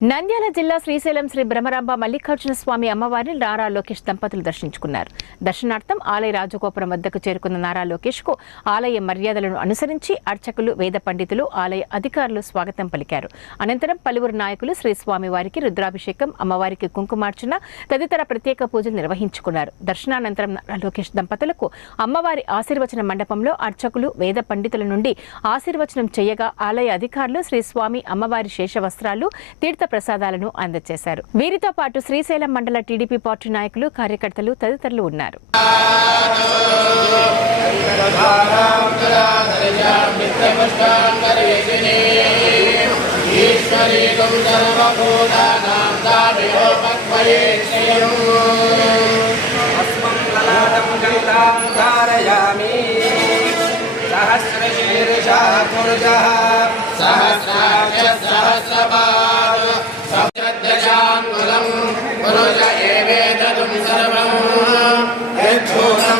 నంద్యాల జిల్లా శ్రీశైలం శ్రీ బ్రహ్మరాంబ మల్లికార్జున స్వామి అమ్మవారిని నారా లోకేష్ దంపతులు దర్శించుకున్నారు. దర్శనార్థం ఆలయ రాజగోపురం వద్దకు చేరుకున్న నారా లోకేష్ కు ఆలయ మర్యాదలను అనుసరించి అర్చకులు, వేద పండితులు, ఆలయ అధికారులు స్వాగతం పలికారు. అనంతరం పలువురు నాయకులు శ్రీ స్వామి వారికి రుద్రాభిషేకం, అమ్మవారికి కుంకుమార్చన తదితర ప్రత్యేక పూజలు నిర్వహించుకున్నారు. దర్శనానంతరం నారా లోకేష్ దంపతులకు అమ్మవారి ఆశీర్వచన మండపంలో అర్చకులు, వేద పండితుల నుండి ఆశీర్వచనం చేయగా ఆలయ అధికారులు శ్రీ స్వామి అమ్మవారి శేష వస్త్రాలు, తీర్థ ప్రసాదాలను అందజేశారు. వీరితో పాటు శ్రీశైలం మండల టీడీపీ పార్టీ నాయకులు, కార్యకర్తలు తదితరులు ఉన్నారు. सहस्राक्ष सहस्रपाद सप्तदशाङ्गुलं पुरुष